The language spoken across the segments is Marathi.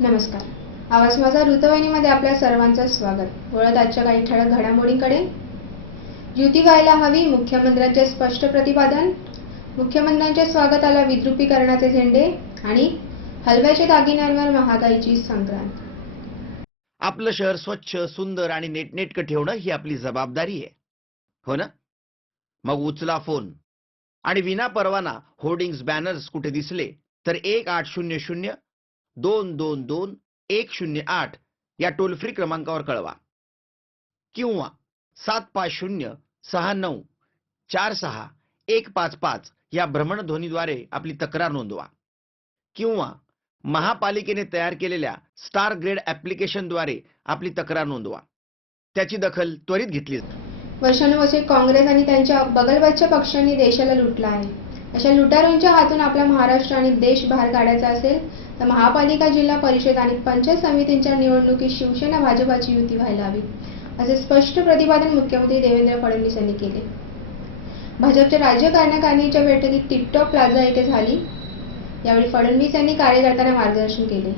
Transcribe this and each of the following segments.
नमस्कार. आवाज माझा ऋतुवाहिनीमध्ये आपल्या सर्वांचं स्वागत. वळत आजच्या काही ठळक घडामोडींकडे. युती व्हायला हवी, मुख्यमंत्र्यांचे स्पष्ट प्रतिपादन. मुख्यमंत्र्यांच्या स्वागताला विद्रुपीकरणाचे झेंडे आणि हलव्याच्या दागिन्यांवर महागाईची संक्रांत. आपलं शहर स्वच्छ, सुंदर आणि नेटनेटकं ठेवणं ही आपली जबाबदारी आहे, हो ना? मग उचला फोन आणि विना परवाना होर्डिंग्स, बॅनर्स कुठे दिसले तर 1800-222-108 या टोल फ्री क्रमांकावर कळवा किंवा 7506946155 या भ्रमणध्वनीद्वारे आपली तक्रार नोंदवा किंवा महापालिकेने तयार केलेल्या स्टार ग्रेड ॲप्लिकेशनद्वारे आपली तक्रार नोंदवा. त्याची दखल त्वरित घेतली जाईल. वर्षानुवर्षे काँग्रेस आणि त्यांच्या बगलबच्च्या पक्षांनी देशाला लुटला आहे. अशा लुटारूंच्या हातून आपला महाराष्ट्र आणि देश बाहेर काढायचा असेल तर महापालिका, जिल्हा परिषद आणि पंचायत समितींच्या निवडणुकीत शिवसेना भाजपाची युती व्हायला हवी, असे स्पष्ट प्रतिपादन मुख्यमंत्री देवेंद्र फडणवीस यांनी केले. भाजपच्या राज्य कार्यकारिणीच्या बैठकीत टिपटॉप प्लाझा येथे झाली. यावेळी फडणवीस यांनी कार्यकर्त्यांना मार्गदर्शन केले.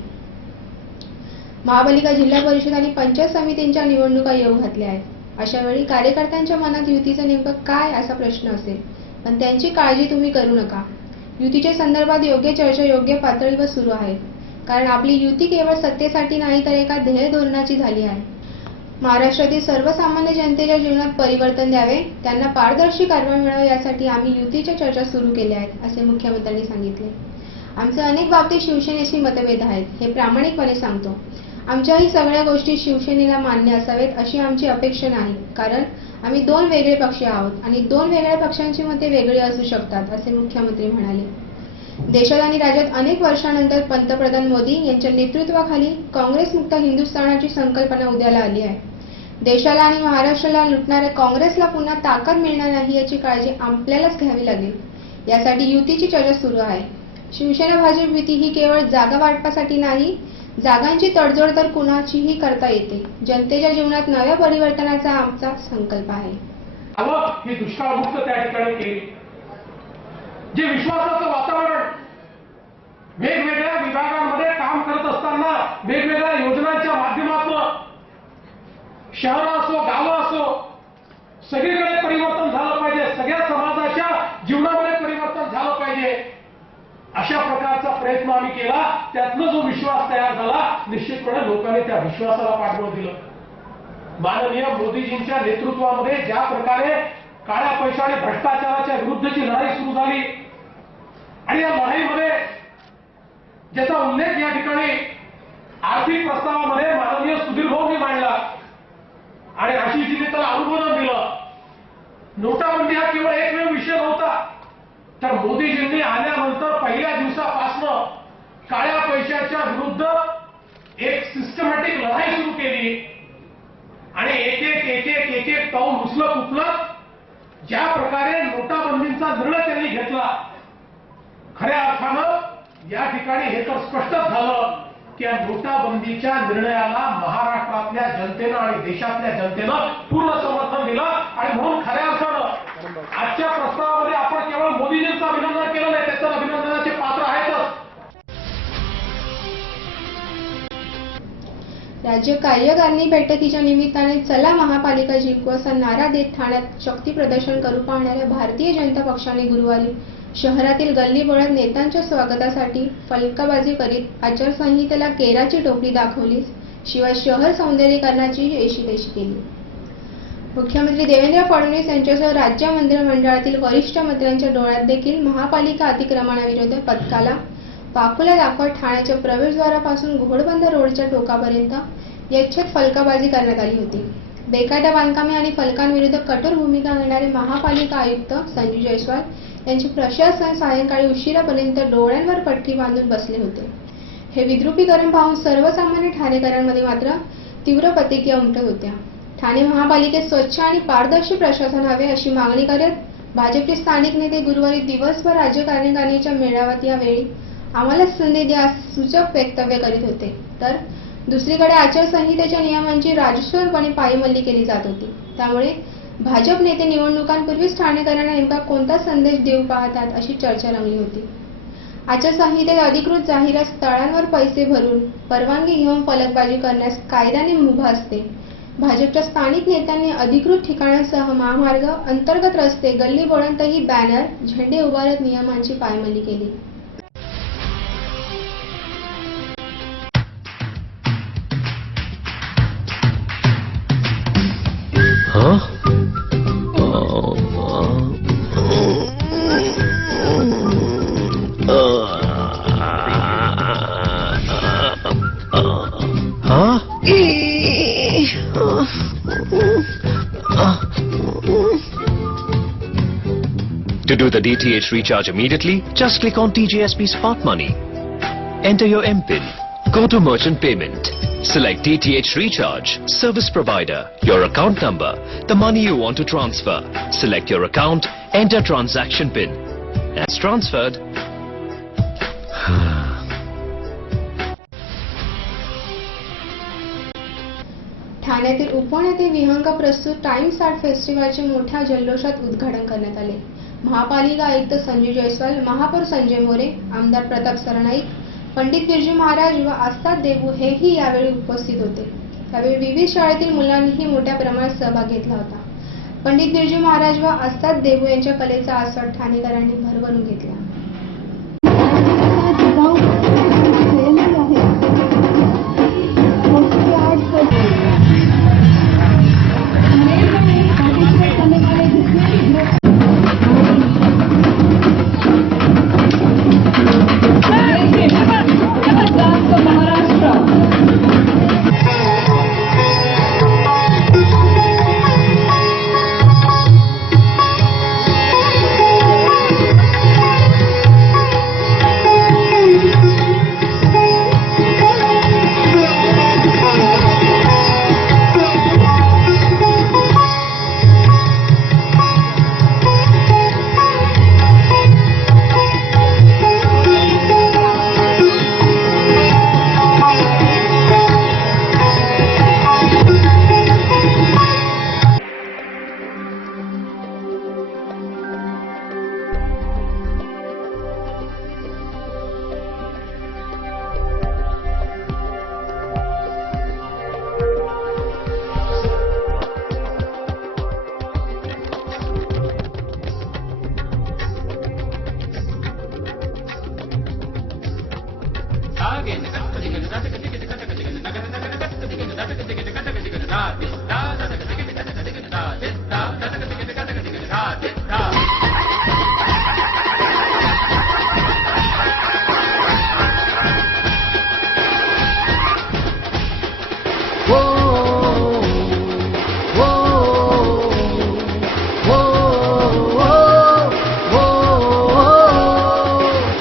महापालिका, जिल्हा परिषद आणि पंचायत समितींच्या निवडणुका येऊ घातल्या आहेत. अशा वेळी कार्यकर्त्यांच्या मनात युतीचं नेमकं काय असा प्रश्न असेल, पण त्यांची काळजी तुम्ही करू नका. युतीच्या संदर्भात योग्य चर्चा योग्य पातळीवर सुरू आहे. कारण आपली युती केवळ सत्तेसाठी नाही तर एका ध्येय धोरणाची झाली आहे. महाराष्ट्रातील सर्वसामान्य जनतेच्या जीवनात परिवर्तन द्यावे, त्यांना पारदर्शी कारभार मिळावा यासाठी आम्ही युतीच्या चर्चा सुरू केल्या आहेत, असे मुख्यमंत्र्यांनी सांगितले. आमचे अनेक बाबतीत शिवसेनेशी मतभेद आहेत, हे प्रामाणिकपणे सांगतो. आमच्याही सगळ्या गोष्टी शिवसेनेला मान्य असावेत अशी आमची अपेक्षा नाही, कारण आम्ही दोन वेगळे पक्ष आहोत आणि दोन वेगळ्या पक्षांची मते वेगळी असू शकतात, असे मुख्यमंत्री म्हणाले. देशात आणि राज्यात अनेक वर्षांनंतर पंतप्रधान मोदी यांच्या नेतृत्वाखाली काँग्रेस मुक्त हिंदुस्थानाची संकल्पना उदयाला आली आहे. देशाला आणि महाराष्ट्राला लुटणाऱ्या काँग्रेसला पुन्हा ताकद मिळणार नाही याची काळजी आपल्यालाच घ्यावी लागेल. यासाठी युतीची चर्चा सुरू आहे. शिवसेना भाजप युती ही केवळ जागा वाटपासाठी नाही, जागांची तडजोड तर कुणाचीही करता येते. जनतेच्या जीवनात नव्या परिवर्तनाचा आमचा संकल्प आहे. ही दुष्काळमुक्त त्या ठिकाणी केली. जे विश्वासाचं वातावरण वेगवेगळ्या विभागांमध्ये काम करत असताना वेगवेगळ्या योजनांच्या माध्यमातून शहरं असो, गावं असो, सगळीकडे परिवर्तन झालं पाहिजे, सगळ्या समाजाच्या जीवनामध्ये परिवर्तन झालं पाहिजे, अशा प्रकारचा प्रयत्न आम्ही केला. त्यातनं जो विश्वास तयार झाला, निश्चितपणे लोकांनी त्या विश्वासाला पाठबळ दिलं. माननीय मोदीजींच्या नेतृत्वामध्ये ज्या प्रकारे काळ्या पैसा आणि भ्रष्टाचाराच्या विरुद्धची लढाई सुरू झाली आणि या लढाईमध्ये ज्याचा उल्लेख या ठिकाणी आर्थिक प्रस्तावामध्ये माननीय सुधीर भाऊंनी मांडला आणि आशिषजींनी त्याला अनुमोदन दिलं. नोटाबंदी हा केवळ एकमेव विषय नव्हता, तर मोदीजींनी आल्यानंतर पहिल्या दिवसापासून काळ्या पैशाच्या विरुद्ध एक सिस्टमॅटिक लढाई सुरू केली आणि एक एक पाऊल उचलत ज्या प्रकारे नोटाबंदीचा निर्णय त्यांनी घेतला, खऱ्या अर्थानं या ठिकाणी हे तर स्पष्टच झालं की या नोटाबंदीच्या निर्णयाला महाराष्ट्रातल्या जनतेनं आणि देशातल्या जनतेनं पूर्ण समर्थन दिलं आणि म्हणून खऱ्या अर्थानं आजच्या प्रस्तावामध्ये आपण केवळ मोदीजींचं अभिनंदन केलं नाही, त्याचं अभिनंदनाचे पात्र आहेतच. राज्य कार्यकारिणी बैठकीच्या निमित्ताने चला महापालिका जिंकू असा नारा देत ठाण्यात शक्ती प्रदर्शन करू पाहणाऱ्या भारतीय जनता पक्षाने गुरुवारी शहरातील गल्लीबोळात नेत्यांच्या स्वागतासाठी फलकाबाजी करीत आचारसंहितेला केराची टोपली दाखवली, शिवाय शहर सौंदर्यीकरणाची येशीपेशी केली. मुख्यमंत्री देवेंद्र फडणवीस यांच्यासह राज्य मंत्रिमंडळातील वरिष्ठ मंत्र्यांच्या डोळ्यात देखील महापालिका अतिक्रमणाविरोधात पथकाला पाकुला दाखवत ठाण्याच्या प्रवेशद्वारापासून घोडबंदर रोडच्या टोकापर्यंत यच्छत फलकाबाजी करण्यात आली होती. बेकायदा बांधकामे आणि फलकांविरुद्ध कठोर भूमिका घेणारे महापालिका आयुक्त संजू जयस्वाल यांचे प्रशासन सायंकाळी उशिरापर्यंत डोळ्यांवर पट्टी बांधून बसले होते. हे विद्रुपीकरण पाहून सर्वसामान्य ठाणेकरांमध्ये मात्र तीव्र प्रतिक्रिया उमटत होत्या. ठाणे महापालिकेत स्वच्छ आणि पारदर्शी प्रशासन हवे अशी मागणी करत भाजपचे स्थानिक नेते गुरुवारी दिवसभर राज्य कार्यकारिणीच्या मेळाव्यात यावेळी आम्हाला संधी द्या सूचक वक्तव्य करीत होते, तर दुसरीकडे आचारसंहितेच्या नियमांची राजसूरपणे पायमल्ली केली जात होती. त्यामुळे भाजप नेते निवडणुकांपूर्वीच ठाणेकरांना नेमका कोणता संदेश देऊ पाहतात अशी चर्चा रंगली होती. आचारसंहितेत अधिकृत जाहिरात स्थळांवर पैसे भरून परवानगी घेऊन फलकबाजी करण्यास कायद्याने मुभा असते. भाजपच्या स्थानिक नेत्यांनी अधिकृत ठिकाणांसह महामार्ग, अंतर्गत रस्ते, गल्लीबोळांतही बॅनर, झेंडे उभारत नियमांची पायमल्ली केली. To do the DTH recharge immediately, just click on TJSP Smart Money. Enter your MPIN. Go to Merchant Payment. Select DTH Recharge, Service Provider, your account number, the money you want to transfer. Select your account, enter transaction PIN. As transferred. ठाण्यातील उपवन येथे विहंग प्रस्तुत टाइम्स आर्ट फेस्टिवलचे मोठ्या जल्लोषात उद्घाटन करण्यात आले. महापालिका आयुक्त संजू जयस्वाल, महापौर संजय मोरे, आमदार प्रताप सरनाईक, पंडित बिरजू महाराज व आस्ताद देबू हेही यावेळी उपस्थित होते. यावेळी विविध शाळेतील मुलांनीही मोठ्या प्रमाणात सहभाग घेतला होता. पंडित बिरजू महाराज व आस्ताद देबू यांच्या कलेचा आस्वाद ठाणेकरांनी भरभरून घेतला.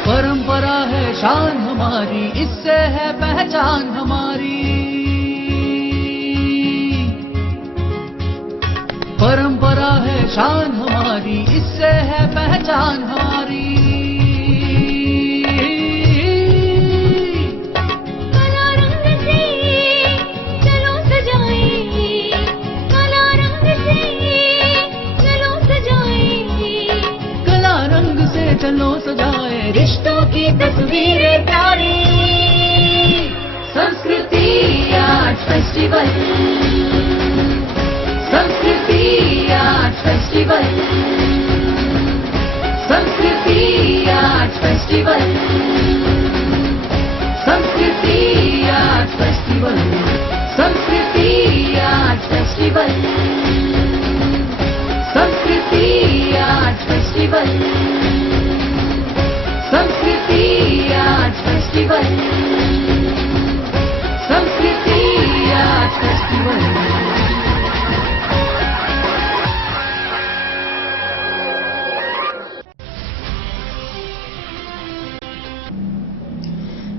परंपरा है शान हमारी, इससे है पहचान हमारी. परंपरा है शान हमारी, इससे है पहचान हमारी. काला रंग से चलो सजाए, काला रंग से चलो सजाए, कला रंग से चलो सजाए रिश्तों की तस्वीरें प्यारी. संस्कृति आर्ट फेस्टिवल, संस्कृति आर्ट फेस्टिवल, संस्कृति आर्ट फेस्टिवल, संस्कृति आर्ट फेस्टिवल, संस्कृति आर्ट फेस्टिवल, संस्कृति आर्ट फेस्टिवल, संस्कृति आर्ट फेस्टिवल, संस्कृति आर्ट फेस्टिवल.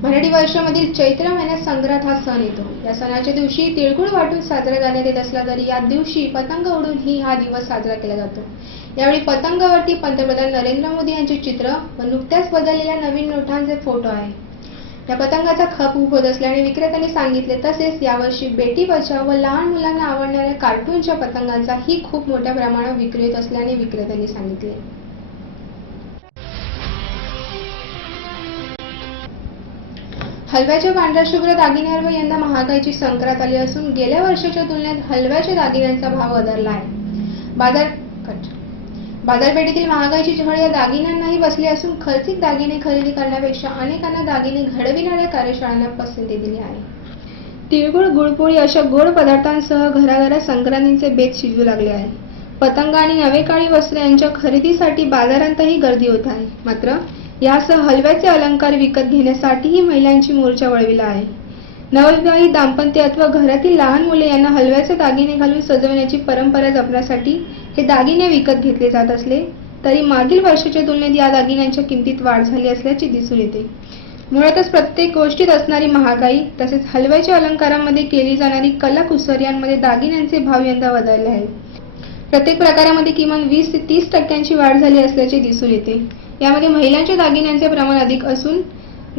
मराठी वर्षामधील चैत्र महिन्यात संक्रांत हा सण येतो. या सणाच्या दिवशी तिळगुळ वाटून साजरा करण्यात येत असला तरी या दिवशी पतंग उडूनही हा दिवस साजरा केला जातो. यावेळी पतंगावरती पंतप्रधान नरेंद्र मोदी यांचे चित्र व नुकत्याच बदललेल्या नवीन नोटांचे फोटो आहे. या पतंगाचा खप होत असल्याने विक्रेत्यांनी सांगितले. तसेच यावर्षी बेटी बचाव व लहान मुलांना आवडणाऱ्या कार्टूनच्या पतंगांचाही खूप मोठ्या प्रमाणावर विक्री होत असल्याने विक्रेत्यांनी सांगितले. हलव्याच्या पांढऱ्या शुभ्र दागिन्यांवर यंदा महागाईची संक्रांत आली असून गेल्या वर्षाच्या तुलनेत हलव्याच्या दागिन्यांचा भाव वधारला आहे. बाजारपेठेतील महागाईची झळ या दागिन्यांनाही बसली असून खर्चिक दागिने खरेदी करण्यापेक्षा अनेकांना दागिने घडविणाऱ्या कार्यशाळांना पसंती दिली आहे. तिळगुळ, गुळपोळी अशा गोड पदार्थांसह घराघरात संक्रांतीचे बेत शिजू लागले आहे. पतंग आणि नवे काळी वस्त्रे यांच्या खरेदीसाठी बाजारांतही गर्दी होत आहे. मात्र यासह हलव्याचे अलंकार विकत घेण्यासाठीही महिलांची मोर्चा वळविला आहे. नवविवाहित दाम्पत्य अथवा घरातील लहान मुले यांना हलव्याचे दागिने घालून सजवण्याची परंपरा जपण्यासाठी हे दागिने विकत घेतले जात असले तरी मागील वर्षाच्या तुलनेत या दागिन्यांच्या किमतीत वाढ झाली असल्याचे दिसून येते. मुळातच प्रत्येक गोष्टीत असणारी महागाई तसेच हलव्याच्या अलंकारांमध्ये केली जाणारी कलाकुसर यांमध्ये दागिन्यांचे भाव यंदा वधारले आहेत. प्रत्येक प्रकारामध्ये किमान 20 ते 30% वाढ झाली असल्याचे दिसून येते. यामध्ये महिलांच्या दागिन्यांचे प्रमाण अधिक असून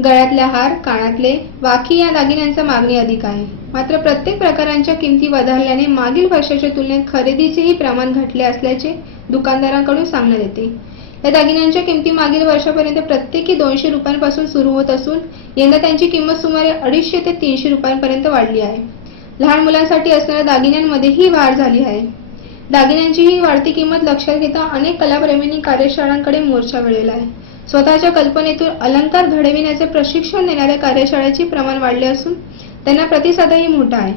गळ्यातल्या हार, कानातले, वाखी या दागिन्यांचा मागणी अधिक आहे. मात्र प्रत्येक प्रकारांच्या किमती वधारल्याने मागील वर्षाच्या तुलनेत खरेदीचेही प्रमाण घटले असल्याचे दुकानदारांकडून सांगण्यात येते. या दागिन्यांच्या किमती मागील वर्षापर्यंत प्रत्येकी 200 रुपयांपासून सुरू होत असून यंदा त्यांची किंमत सुमारे 250 ते 300 रुपयांपर्यंत वाढली आहे. लहान मुलांसाठी असणाऱ्या दागिन्यांमध्येही वाढ झाली आहे. दागिन्यांची ही वाढती किंमत लक्षात घेता अनेक कलाप्रेमींनी कार्यशाळांकडे मोर्चा वळविला आहे. स्वतःच्या कल्पनेतून अलंकार घडविण्याचे प्रशिक्षण देणाऱ्या कार्यशाळेचे प्रमाण वाढले असून त्यांना प्रतिसादही मोठा आहे.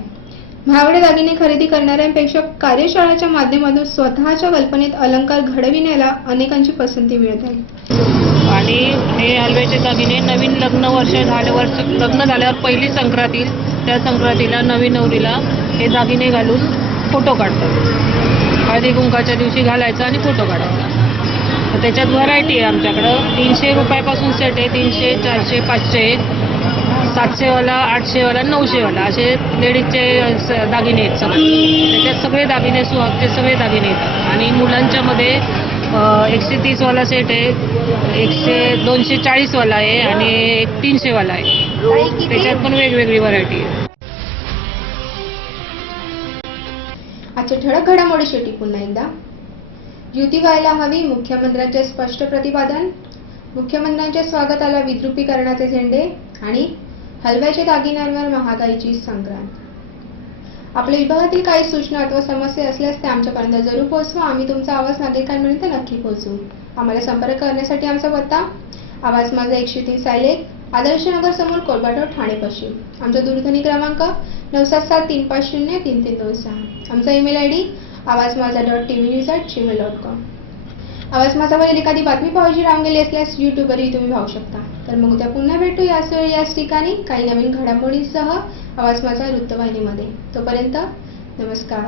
महागडे दागिने खरेदी करणाऱ्यांपेक्षा कार्यशाळेच्या माध्यमातून स्वतःच्या कल्पनेत अलंकार घडविण्याला अनेकांची पसंती मिळत आहे. आणि हे हलव्याचे दागिने नवीन लग्न झाल्यावर पहिली संक्रांती, त्या संक्रांतीला नवीन नवरीला हे दागिने घालून फोटो काढतात. हळदी कुंकाच्या दिवशी घालायचा आणि फोटो काढायचा. तर त्याच्यात व्हरायटी आहे आमच्याकडं. 300 रुपयापासून सेट आहे. 300, 400, 500, 700वाला, 800वाला, 900वाला असे लेडीजचे दागिने आहेत सगळे. त्याच्यात सगळे दागिने, सुहागचे सगळे दागिने येतात. आणि मुलांच्यामध्ये 130वाला सेट आहे, 240वाला आहे आणि 300वाला आहे. त्याच्यात पण वेगवेगळी व्हरायटी आहे. आजच्या ठळक घडामोडीसाठी पुन्हा एकदा. युती व्हायला हवी, मुख्यमंत्र्यांचे स्पष्ट प्रतिपादन. मुख्यमंत्र्यांच्या स्वागताला विद्रुपीकरणाचे झेंडे आणि हलव्याच्या दागिन्यांवर महागाईची संक्रांत. आपल्या विभागातील काही सूचना अथवा समस्या असल्यास त्या आमच्यापर्यंत जरूर पोहोचवा. आम्ही तुमचा आवाज नागरिकांपर्यंत नक्की पोहोचवू. आम्हाला संपर्क करण्यासाठी आमचा पत्ता आवाज माझा 103 सायलेक, आदर्श नगर समोर, कोलबाड रोड, ठाणे पश्चिम. आमचा दूरध्वनी क्रमांक 9773503326. आमचा ईमेल ID awazmaza.tvnews@gmail.com. आवाज माझावरील एखादी बातमी पाहायची राहून गेली असल्यास YouTubeवरही तुम्ही पाहू शकता. तर मग उद्या पुन्हा भेटू याच वेळी याच ठिकाणी काही नवीन घडामोडींसह आवाज माझा वृत्तवाहिनीमध्ये. तोपर्यंत नमस्कार.